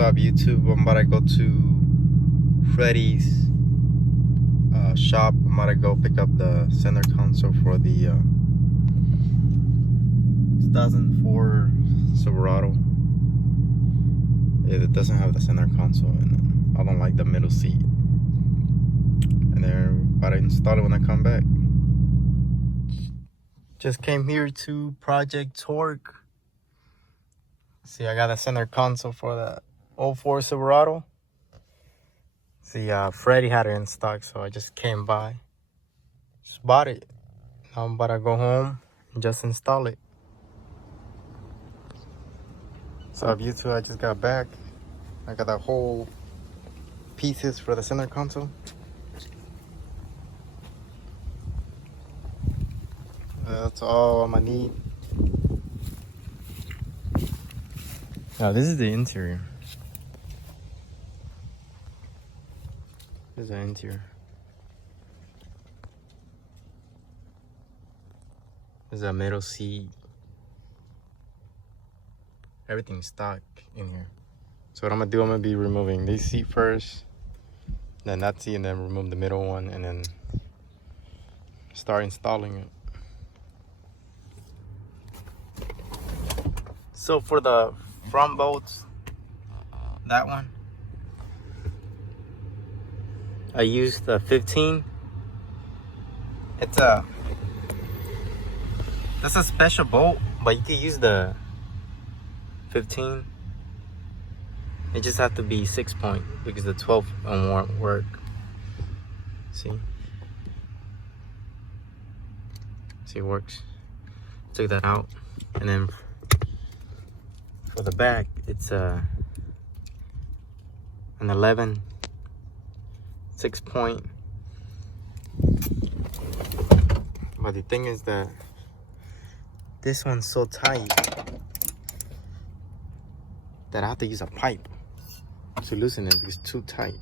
What's up, YouTube? I'm about to go to Freddys shop. I'm about to go pick up the center console for the 2004 Silverado. It doesn't have the center console, and I don't like the middle seat. And they're about to install it when I come back. Just came here to Project Torque. See, I got the center console for the 04 Silverado. See, Freddy had it in stock, so I just came by. Just bought it. Now I'm about to go home and just install it. So YouTube, I just got back. I got the whole pieces for the center console. That's all I'm gonna need. Now this is the interior. This is the interior. This is a middle seat. Everything's stock in here. So what I'm gonna do, I'm gonna be removing this seat first, then that seat, and then remove the middle one, and then start installing it. So for the front bolts, that one, I used the 15. That's a special bolt, but you can use the 15. It just have to be 6-point because the 12 won't work. See, it works. Took that out, and then for the back, it's an 11 6-point. But the thing is that this one's so tight that I have to use a pipe to loosen it because it's too tight.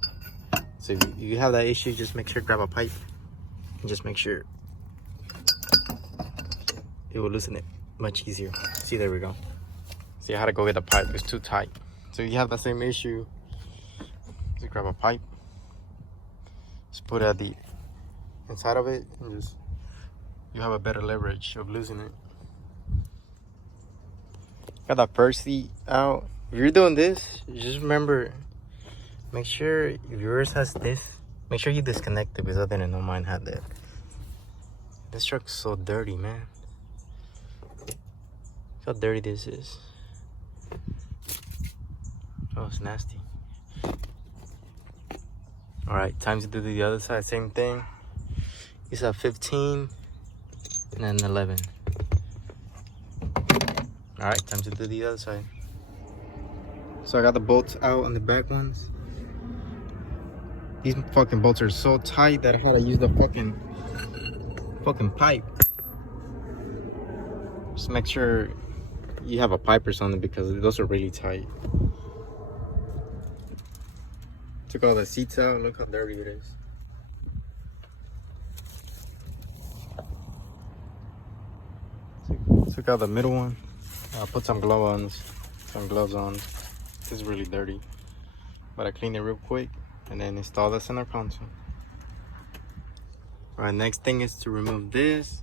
So if you have that issue, just make sure to grab a pipe and just make sure it will loosen it much easier. See, there we go. See, I had to go get a pipe. It's too tight. So if you have the same issue, just grab a pipe, just put it at the inside of it, and just you have a better leverage of losing it. Got the first seat out. If you're doing this, just remember, make sure if yours has this, make sure you disconnect it, because I didn't know mine had that. This truck's so dirty, man. Look how dirty this is. Oh, it's nasty. All right, time to do the other side. Same thing. It's a 15 and then 11. All right, time to do the other side. So I got the bolts out on the back ones. These fucking bolts are so tight that I had to use the fucking pipe. Just make sure you have a pipe or something, because those are really tight. Took all the seats out. Look how dirty it is. Took out the middle one. I put some gloves on. This is really dirty, but I cleaned it real quick and then install the center console. All right, next thing is to remove this,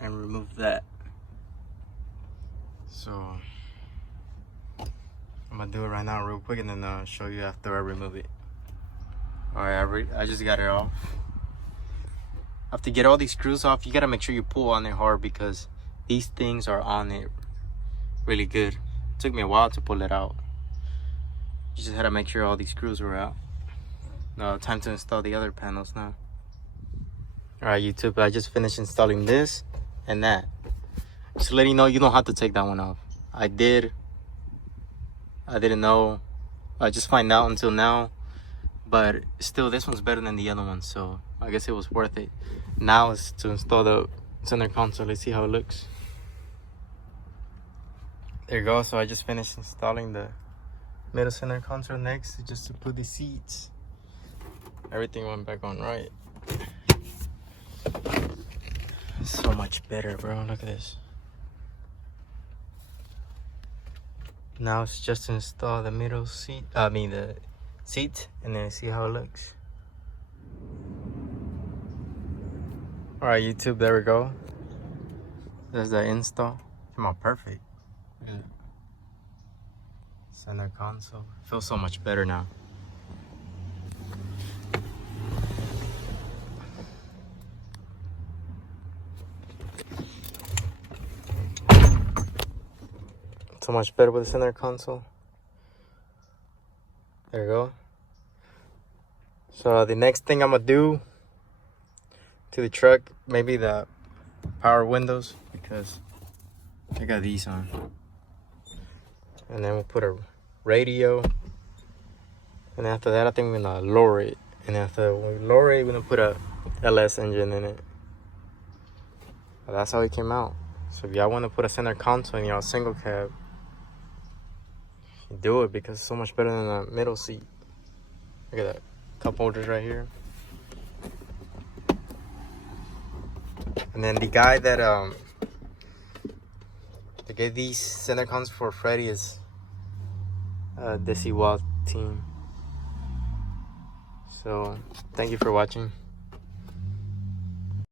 and remove that. So I'm gonna do it right now real quick, and then I'll show you after I remove it. All right, I just got it off. After you get all these screws off, you gotta make sure you pull on it hard, because these things are on it really good. It took me a while to pull it out. You just had to make sure all these screws were out. Now, time to install the other panels now. All right, YouTube, I just finished installing this and that. Just letting you know, you don't have to take that one off. I didn't know. I just find out until now. But still, this one's better than the other one, so I guess it was worth it. Now is to install the center console. Let's see how it looks. There you go. So I just finished installing the middle center console. Next is just to put the seats. Everything went back on right. So much better, bro. Look at this. Now it's just to install the middle seat, the seat, and then see how it looks. Alright YouTube, there we go. There's the install. Come on, perfect. Yeah. Center console. Feels so much better now. So much better with the center console. There you go. So the next thing I'm gonna do to the truck, maybe the power windows, because I got these on. And then we'll put a radio. And after that, I think we're gonna lower it. And after we lower it, we're gonna put a LS engine in it. But that's how it came out. So if y'all wanna put a center console in y'all single cab, do it, because it's so much better than the middle seat. Look at that cup holders right here. And then the guy that gave these center consoles for Freddys is DesigualTEAM. So thank you for watching.